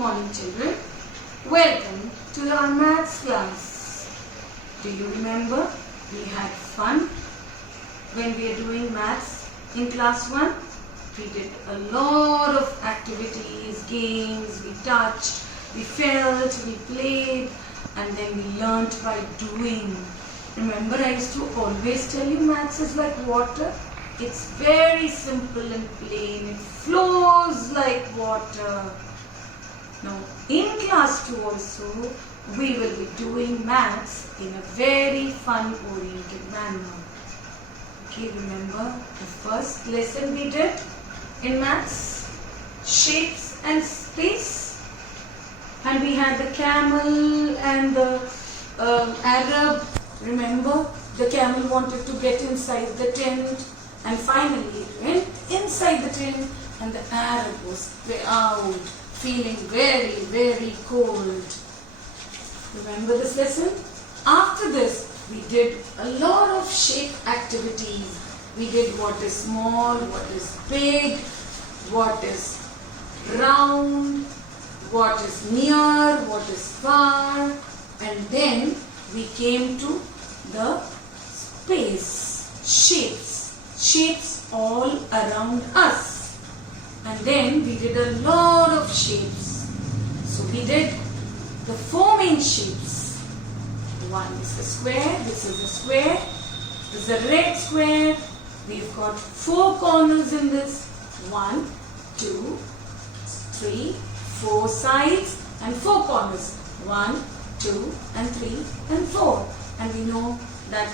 morning, children. Welcome to our maths class. Do you remember we had fun when we are doing maths in class 1? We did a lot of activities, games, we touched, we felt, we played, and then we learnt by doing. Remember, I used to always tell you maths is like water. It's very simple and plain. It flows like water. Now, in class 2 also, we will be doing maths in a very fun-oriented manner. Okay, remember the first lesson we did in maths? Shapes and space. And we had the camel and the Arab. Remember, the camel wanted to get inside the tent. And finally it went inside the tent and the Arab was out, feeling very, very cold. Remember this lesson? After this, we did a lot of shape activities. We did what is small, what is big, what is round, what is near, what is far. And then we came to the space, shapes all around us. And then we did a lot of shapes. So we did the 4 main shapes. One is the square, this is a square, this is a red square. We've got 4 corners in this. 1, 2, 3, 4 sides and 4 corners. 1, 2 and 3 and 4. And we know that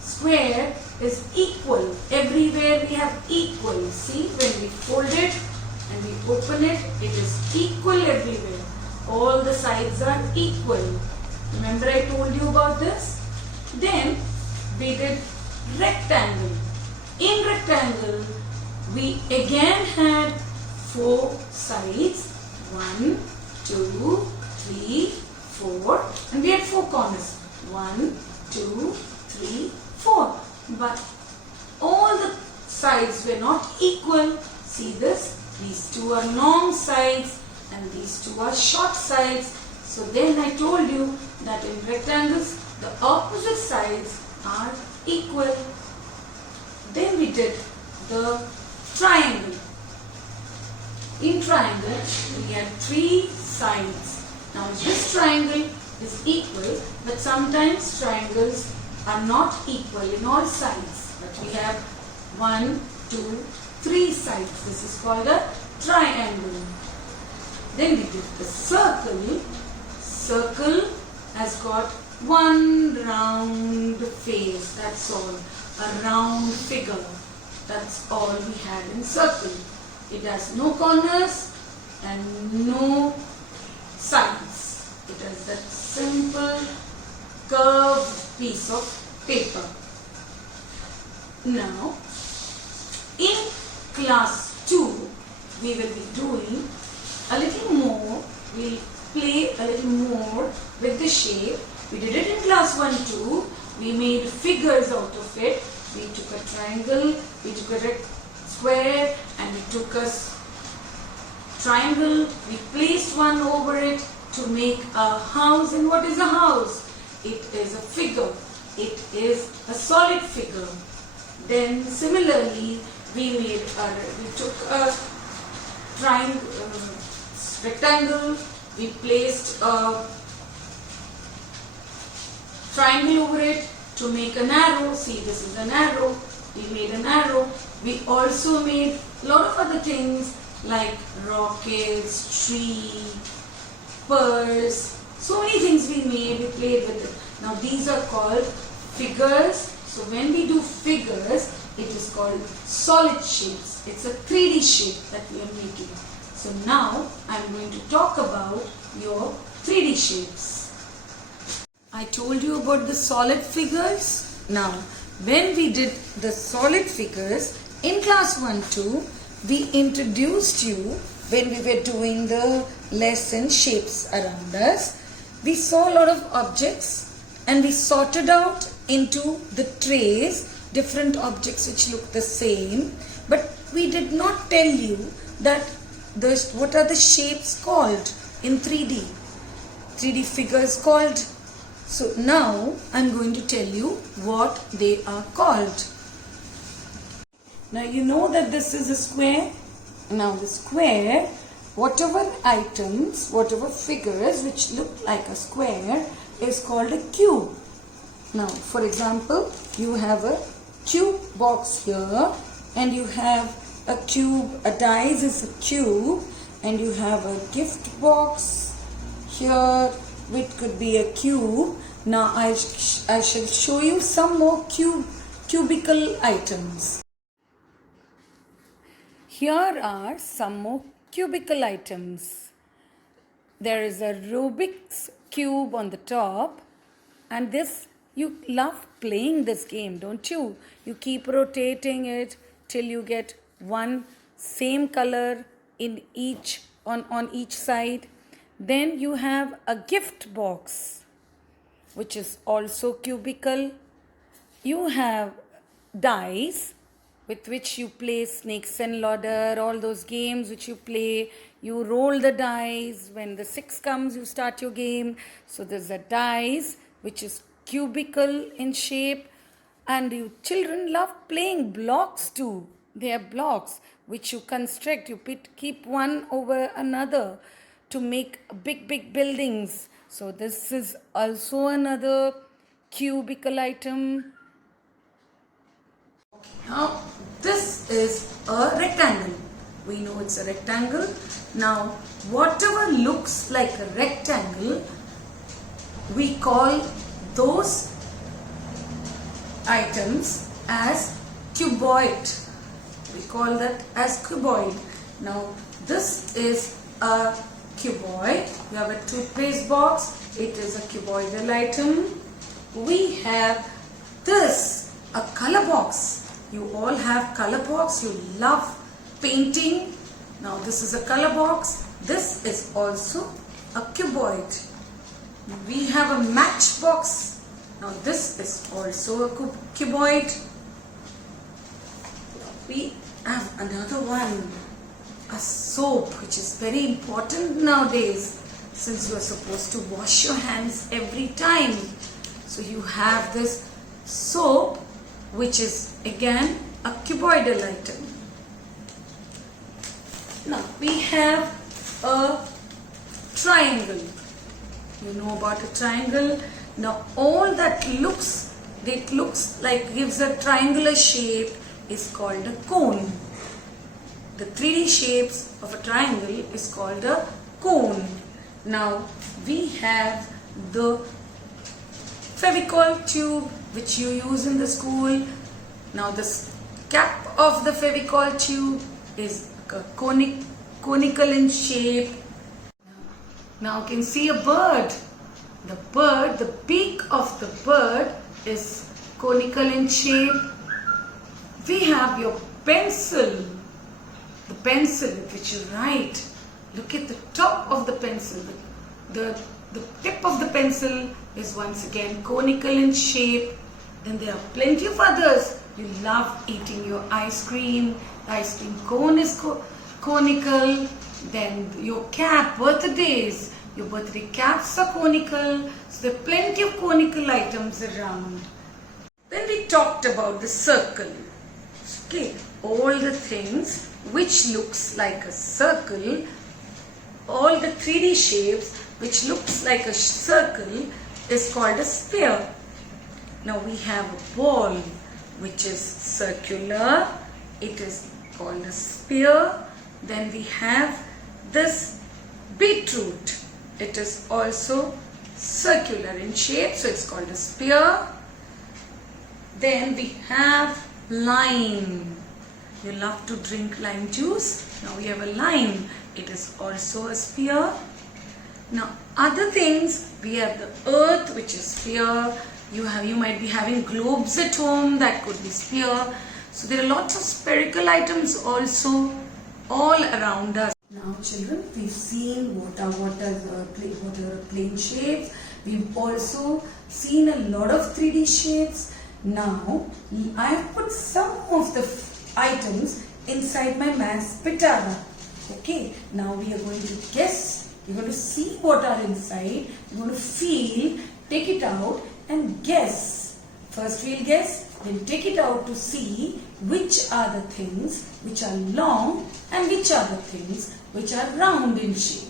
square is equal. Everywhere we have equal. See, when we fold it and we open it, it is equal everywhere. All the sides are equal. Remember I told you about this? Then we did rectangle. In rectangle, we again had 4 sides. 1, 2, 3, 4. And we had 4 corners. 1, 2, 3, 4. But all the sides were not equal. See this? These 2 are long sides and these 2 are short sides. So then I told you that in rectangles, the opposite sides are equal. Then we did the triangle. In triangle, we had 3 sides. Now this triangle is equal, but sometimes triangles are not equal in all sides. But we have 1, 2, 3 sides. This is called a triangle. Then we did the circle. Circle has got 1 round face. That's all. A round figure. That's all we had in circle. It has no corners and no sides. It has that simple curved piece of paper. Now, in class 2, we will be doing a little more. We'll play a little more with the shape. We did it in class 1 too. We made figures out of it. We took a triangle, we took a square, and we took a triangle. We placed one over it to make a house. And what is a house? It is a figure. It is a solid figure. Then similarly, we took a rectangle. We placed a triangle over it to make an arrow. See, this is an arrow. We made an arrow. We also made a lot of other things like rockets, tree, purse. So many things we made. We played with it. Now these are called figures. So when we do figures, it is called solid shapes. It's a 3D shape that we are making. So now I am going to talk about your 3D shapes. I told you about the solid figures. Now, when we did the solid figures in class 1-2, we introduced you when we were doing the lesson shapes around us. We saw a lot of objects and we sorted out into the trays different objects which look the same, but we did not tell you that what are the shapes called. in 3D figures called. So now I'm going to tell you what they are called. Now you know that this is a square. Now the square, whatever items, whatever figures which look like a square is called a cube. Now for example, you have a cube box here and you have a cube, a dice is a cube, and you have a gift box here which could be a cube. Now I shall show you some more cubical items. Here are some more cubical items. There is a Rubik's cube on the top, and this, you love playing this game, don't you? You keep rotating it till you get one same color in each on each side. Then you have a gift box, which is also cubical. You have dice with which you play snakes and ladder, all those games which you play. You roll the dice. When the 6 comes, you start your game. So there's a dice which is cubical in shape. And you children love playing blocks too. They are blocks which you construct. You keep one over another to make big buildings. So this is also another cubical item. Now this is a rectangle. We know it's a rectangle. Now whatever looks like a rectangle, we call those items as cuboid. We call that as cuboid. Now this is a cuboid. You have a toothpaste box. It is a cuboidal item. We have this, a color box. You all have color box. You love painting. Now this is a color box. This is also a cuboid. We have a matchbox. Now this is also a cuboid. We have another one, a soap, which is very important nowadays since you are supposed to wash your hands every time. So you have this soap, which is again a cuboidal item. Now we have a triangle. You know about a triangle. Now all that looks like gives a triangular shape is called a cone. The 3D shapes of a triangle is called a cone. Now we have the Fevicol tube which you use in the school. Now this cap of the Fevicol tube is conical in shape. Now you can see a bird. The beak of the bird is conical in shape. We have your pencil. The pencil with which you write. Look at the top of the pencil. The tip of the pencil is once again conical in shape. Then there are plenty of others. You love eating your ice cream. The ice cream cone is conical. Then your cap, birthdays. Your birthday caps are conical. So there are plenty of conical items around. Then we talked about the circle. Okay, all the things which looks like a circle, all the 3D shapes which looks like a circle is called a sphere. Now we have a ball which is circular. It is called a sphere. Then we have this beetroot. It is also circular in shape, so it's called a sphere. Then we have lime. You love to drink lime juice. Now we have a lime. It is also a sphere. Now other things, we have the earth, which is sphere. You might be having globes at home, that could be sphere. So there are lots of spherical items also all around us. Now children, we've seen what are plane shapes. We've also seen a lot of 3D shapes. Now I have put some of the items inside my maths pitara. Okay, now we are going to guess You're going to see what are inside. You're going to feel, take it out and guess. First we'll guess, then take it out to see which are the things which are long and which are the things which are round in shape.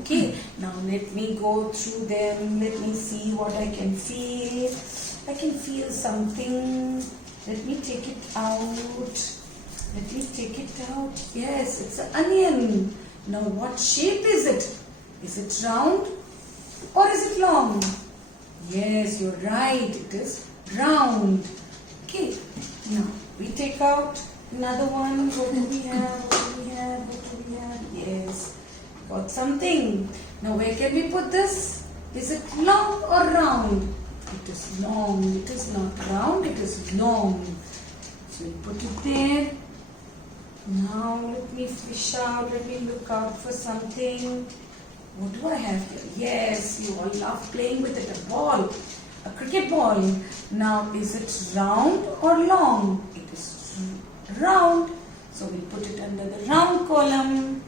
Okay, now let me go through them. Let me see what I can feel. I can feel something. Let me take it out. Let me take it out. Yes, it's an onion. Now what shape is it? Is it round or is it long? Yes, you're right. It is round. Okay, now we take out another one. What do we have? What do we have? What do we have? Yes, got something. Now where can we put this? Is it long or round? It is long. It is not round. It is long. So we put it there. Now let me fish out. Let me look out for something. What do I have here? Yes, you all love playing with it. A ball. A cricket ball. Now is it round or long? It is round. So we put it under the round column.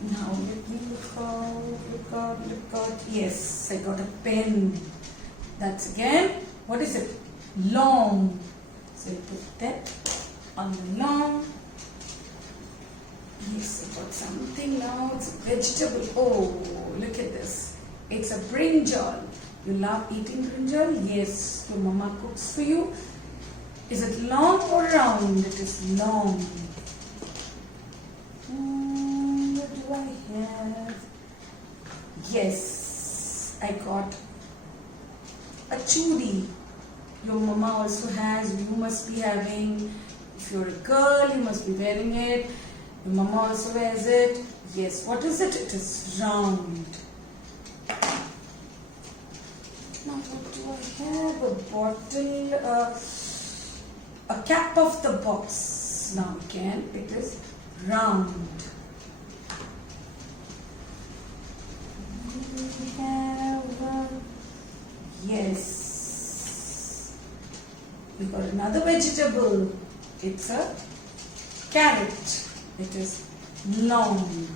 Now let me look out, look out, look out. Yes, I got a pen. That's again, what is it? Long. So we put that on the long. Yes, I got something now. It's a vegetable. Oh, look at this. It's a brinjal. You love eating brinjal? Yes, your mama cooks for you. Is it long or round? It is long. What do I have? Yes, I got a chudi. Your mama also has. You must be having. If you're a girl, you must be wearing it. Your mama also wears it. Yes, what is it? It is round. Now what do I have? A bottle, a cap of the box. Now again, it is round. We have, yes, we got another vegetable. It's a carrot. It is long.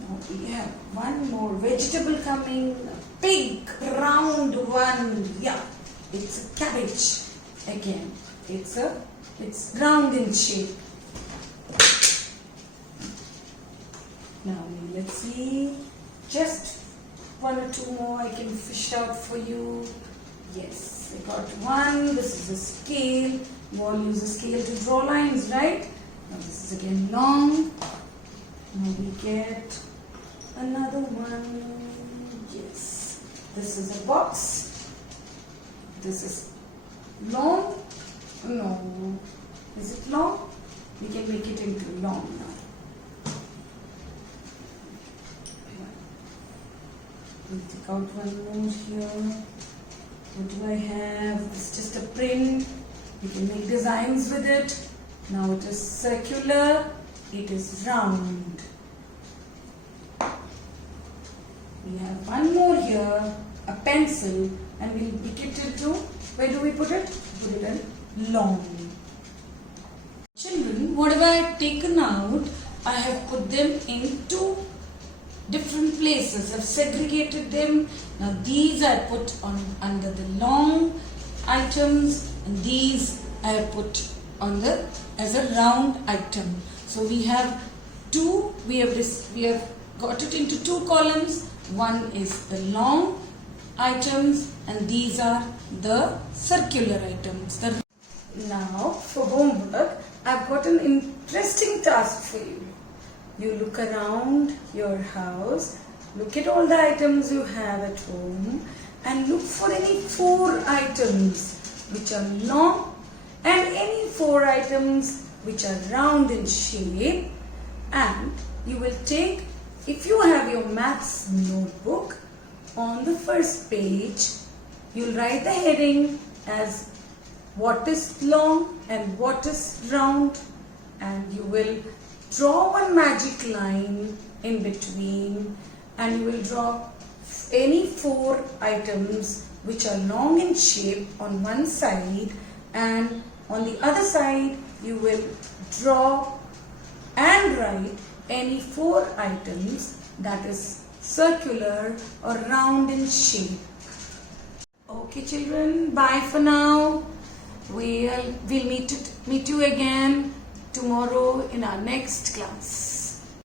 Now we have one more vegetable coming. A big round one. Yeah, it's a cabbage. Again, it's round in shape. Now let's see. Just one or two more I can fish out for you. Yes, I got one. This is a scale. You all use a scale to draw lines, right? Now this is again long. Now we get another one. Yes, this is a box. This is long. No, is it long? We can make it into long now. We'll take out one more here. What do I have? It's just a print. You can make designs with it. Now it is circular. It is round. We have one more here, a pencil, and we'll pick it into, where do we put it? Put it in long. Children, whatever I have taken out, I have put them into different places. I've segregated them. Now these I put on under the long items, and these I have put on the as a round item. So we have two. We have got it into two columns. One is the long items, and these are the circular items. Now for homework, I've got an interesting task for you. You look around your house, look at all the items you have at home, and look for any 4 items which are long and any 4 items which are round in shape, and you will take, if you have your maths notebook, on the first page you'll write the heading as what is long and what is round, and you will draw one magic line in between, and you will draw any 4 items which are long in shape on one side, and on the other side you will draw and write any 4 items that is circular or round in shape. Okay children, bye for now. We'll meet you again tomorrow in our next class.